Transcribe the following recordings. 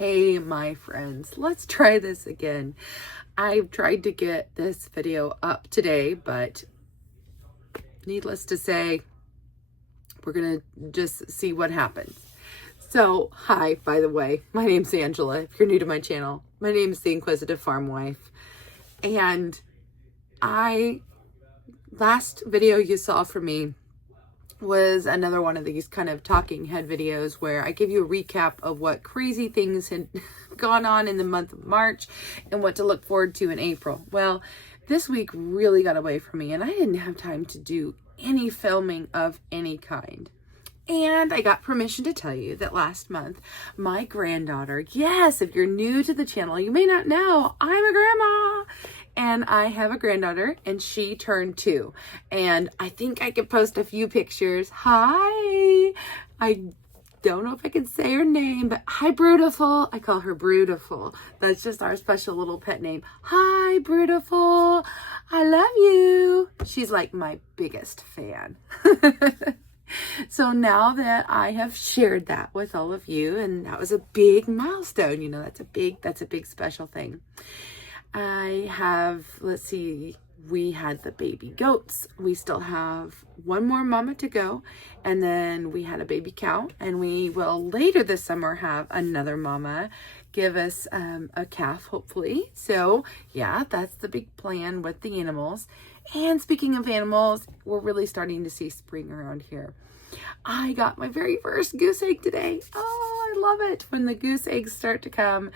Hey, my friends, let's try this again. I've tried to get this video up today, but needless to say, we're going to just see what happens. So, hi, by the way, my name's Angela. If you're new to my channel, my name is the Inquisitive Farm Wife. And last video you saw from me was another one of these kind of talking head videos where I give you a recap of what crazy things had gone on in the month of March and what to look forward to in April. Well, this week really got away from me and I didn't have time to do any filming of any kind. And I got permission to tell you that last month, my granddaughter, yes, if you're new to the channel, you may not know, I'm a grandma. And I have a granddaughter and she turned 2. And I think I could post a few pictures. Hi. I don't know if I can say her name, but hi, Brutiful. I call her Brutiful. That's just our special little pet name. Hi, Brutiful. I love you. She's like my biggest fan. So now that I have shared that with all of you, and that was a big milestone, you know, that's a big special thing. I have, let's see, we had the baby goats. We still have one more mama to go. And then we had a baby cow, and we will later this summer have another mama give us a calf, hopefully. So yeah, that's the big plan with the animals. And speaking of animals, we're really starting to see spring around here. I got my very first goose egg today. Oh, I love it. When the goose eggs start to come,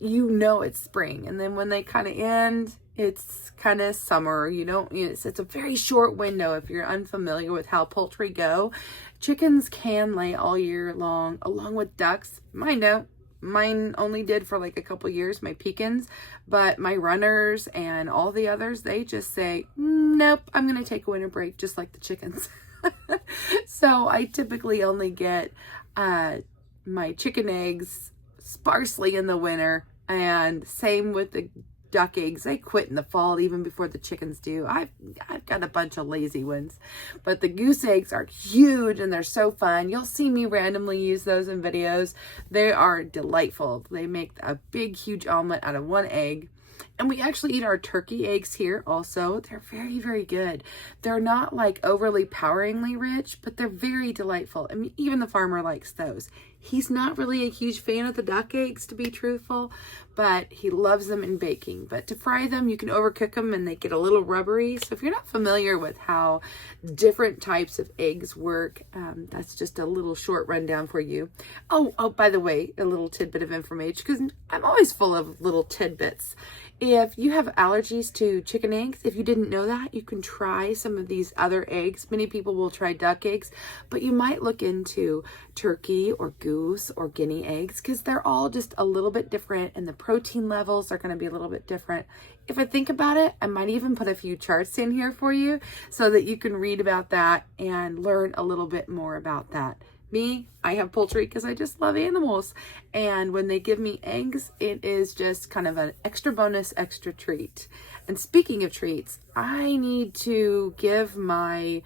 you know it's spring. And then when they kind of end, it's kind of summer. It's a very short window. If you're unfamiliar with how poultry go, chickens can lay all year long, along with ducks. Mine only did for like a couple years, my pecans, but my runners and all the others, they just say, nope, I'm going to take a winter break just like the chickens. So I typically only get my chicken eggs sparsely in the winter, and same with the duck eggs. They quit in the fall even before the chickens do. I've got a bunch of lazy ones, but the goose eggs are huge and they're so fun. You'll see me randomly use those in videos. They are delightful. They make a big huge omelet out of one egg. And we actually eat our turkey eggs here also. They're very, very good. They're not like overly poweringly rich, but they're very delightful. I mean, even the farmer likes those. He's not really a huge fan of the duck eggs, to be truthful, but he loves them in baking. But to fry them, you can overcook them and they get a little rubbery. So if you're not familiar with how different types of eggs work, that's just a little short rundown for you. Oh, by the way, a little tidbit of information, because I'm always full of little tidbits. If you have allergies to chicken eggs, if you didn't know that, you can try some of these other eggs. Many people will try duck eggs, but you might look into turkey or goose or guinea eggs because they're all just a little bit different and the protein levels are going to be a little bit different. If I think about it, I might even put a few charts in here for you so that you can read about that and learn a little bit more about that. Me, I have poultry because I just love animals. And when they give me eggs, it is just kind of an extra bonus, extra treat. And speaking of treats, I need to give my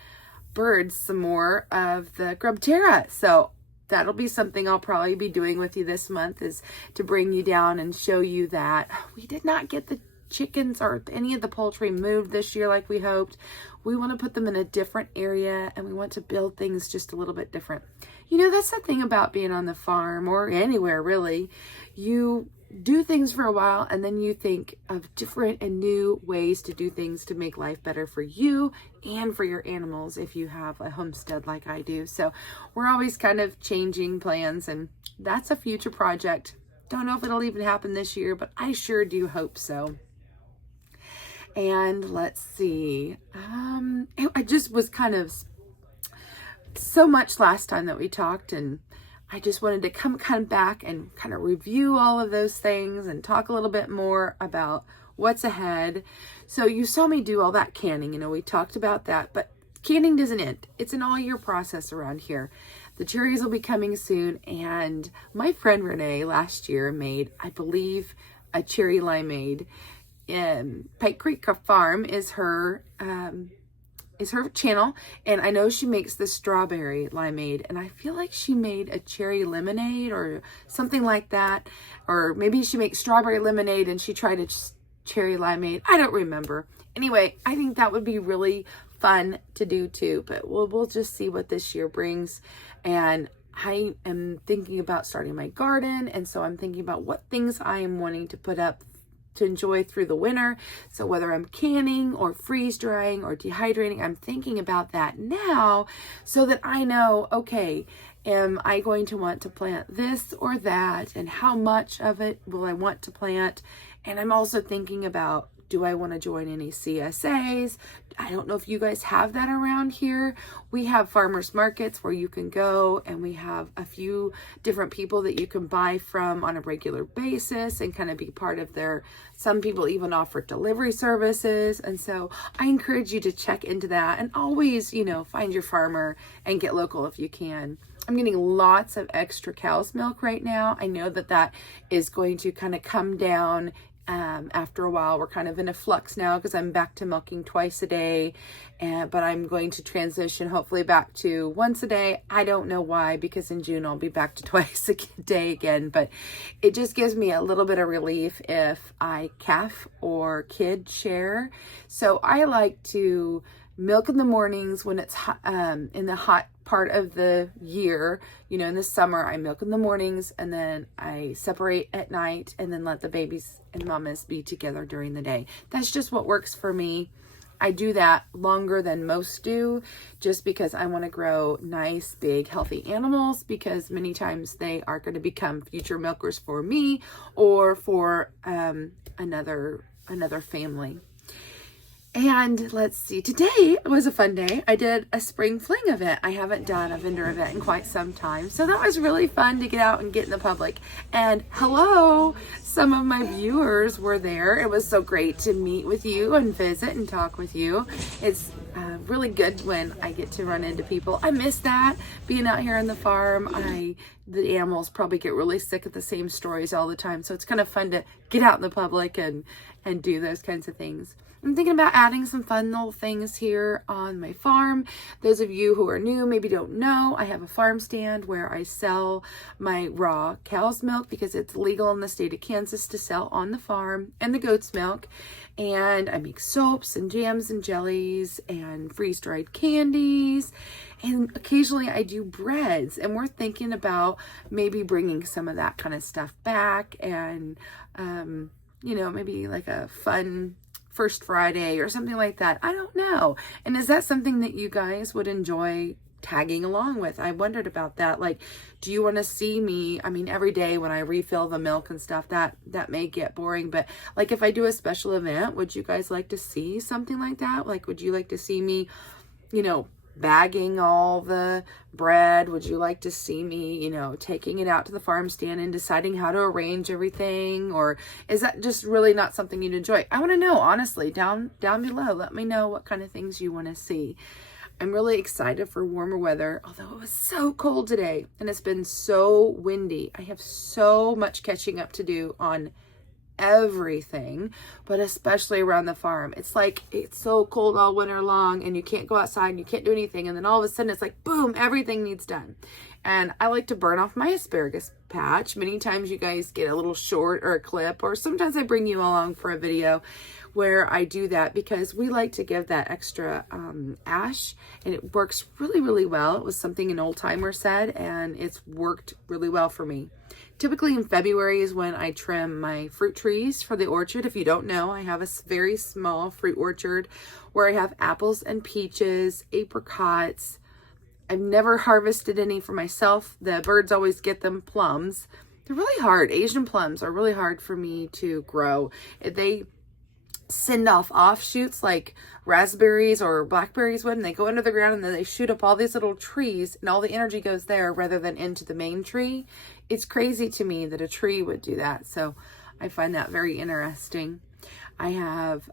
birds some more of the grub terra. So that'll be something I'll probably be doing with you this month, is to bring you down and show you that we did not get the chickens or any of the poultry moved this year like we hoped. We want to put them in a different area and we want to build things just a little bit different. You know, that's the thing about being on the farm or anywhere really. You do things for a while and then you think of different and new ways to do things to make life better for you and for your animals if you have a homestead like I do. So we're always kind of changing plans, and that's a future project. Don't know if it'll even happen this year, but I sure do hope so. And let's see, I just was kind of so much last time that we talked, and I just wanted to come back and kind of review all of those things and talk a little bit more about what's ahead. So you saw me do all that canning, you know, we talked about that, but canning doesn't end. It's an all-year process around here. The cherries will be coming soon, and my friend Renee last year made, I believe, a cherry limeade. Pike Creek Farm is her is her channel, and I know she makes the strawberry limeade, and I feel like she made a cherry lemonade or something like that, or maybe she makes strawberry lemonade and she tried a cherry limeade. I don't remember. Anyway, I think that would be really fun to do too, but we'll just see what this year brings. And I am thinking about starting my garden, and so I'm thinking about what things I am wanting to put up to enjoy through the winter. So whether I'm canning or freeze drying or dehydrating, I'm thinking about that now so that I know, okay, am I going to want to plant this or that, and how much of it will I want to plant? And I'm also thinking about, do I want to join any CSAs? I don't know if you guys have that around here. We have farmers markets where you can go, and we have a few different people that you can buy from on a regular basis and kind of be part of their, some people even offer delivery services. And so I encourage you to check into that, and always, you know, find your farmer and get local if you can. I'm getting lots of extra cow's milk right now. I know that that is going to kind of come down after a while. We're kind of in a flux now because I'm back to milking twice a day, but I'm going to transition hopefully back to once a day. I don't know why, because in June I'll be back to twice a day again, but it just gives me a little bit of relief if I calf or kid share. So I like to milk in the mornings when it's hot, in the hot part of the year. You know, in the summer I milk in the mornings, and then I separate at night, and then let the babies and mamas be together during the day. That's just what works for me. I do that longer than most do, just because I want to grow nice, big, healthy animals, because many times they are going to become future milkers for me or for another family. And let's see, today was a fun day. I did a spring fling event. I haven't done a vendor event in quite some time. So that was really fun to get out and get in the public. And hello, some of my viewers were there. It was so great to meet with you and visit and talk with you. It's really good when I get to run into people. I miss that, being out here on the farm. The animals probably get really sick of the same stories all the time. So it's kind of fun to get out in the public and do those kinds of things. I'm thinking about adding some fun little things here on my farm. Those of you who are new maybe don't know, I have a farm stand where I sell my raw cow's milk, because it's legal in the state of Kansas to sell on the farm, and the goat's milk. And I make soaps and jams and jellies and freeze-dried candies. And occasionally I do breads, and we're thinking about maybe bringing some of that kind of stuff back, and, you know, maybe like a fun First Friday or something like that. I don't know. And is that something that you guys would enjoy tagging along with? I wondered about that. Like, do you want to see me? I mean, every day when I refill the milk and stuff, that may get boring, but like if I do a special event, would you guys like to see something like that? Like, would you like to see me, you know, bagging all the bread? Would you like to see me, you know, taking it out to the farm stand and deciding how to arrange everything? Or is that just really not something you'd enjoy? I want to know, honestly, down below. Let me know what kind of things you want to see. I'm really excited for warmer weather, although it was so cold today and it's been so windy. I have so much catching up to do on everything, but especially around the farm. It's like, it's so cold all winter long, and you can't go outside and you can't do anything, and then all of a sudden it's like, boom, everything needs done. And I like to burn off my asparagus patch. Many times you guys get a little short or a clip, or sometimes I bring you along for a video where I do that, because we like to give that extra ash, and it works really, really well. It was something an old timer said, and it's worked really well for me. Typically in February is when I trim my fruit trees for the orchard. If you don't know, I have a very small fruit orchard where I have apples and peaches, apricots. I've never harvested any for myself. The birds always get them. Plums. They're really hard. Asian plums are really hard for me to grow. They send off offshoots like raspberries or blackberries would, and they go under the ground, and then they shoot up all these little trees, and all the energy goes there rather than into the main tree. It's crazy to me that a tree would do that. So I find that very interesting. I have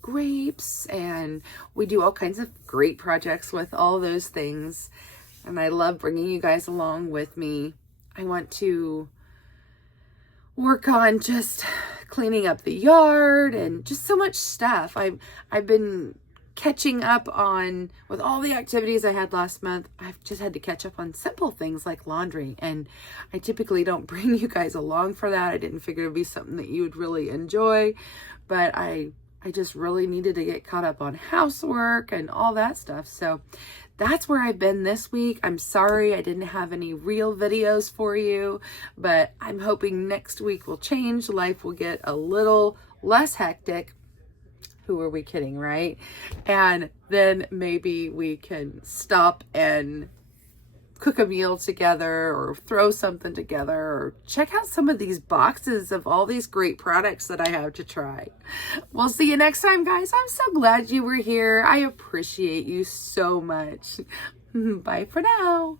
grapes, and we do all kinds of great projects with all those things, and I love bringing you guys along with me. I want to work on just cleaning up the yard and just so much stuff. I've been catching up on, with all the activities I had last month, I've just had to catch up on simple things like laundry. And I typically don't bring you guys along for that. I didn't figure it would be something that you would really enjoy, but I just really needed to get caught up on housework and all that stuff. So that's where I've been this week. I'm sorry I didn't have any real videos for you, but I'm hoping next week will change. Life will get a little less hectic. Who are we kidding, right? And then maybe we can stop and cook a meal together or throw something together or check out some of these boxes of all these great products that I have to try. We'll see you next time, guys. I'm so glad you were here. I appreciate you so much. Bye for now.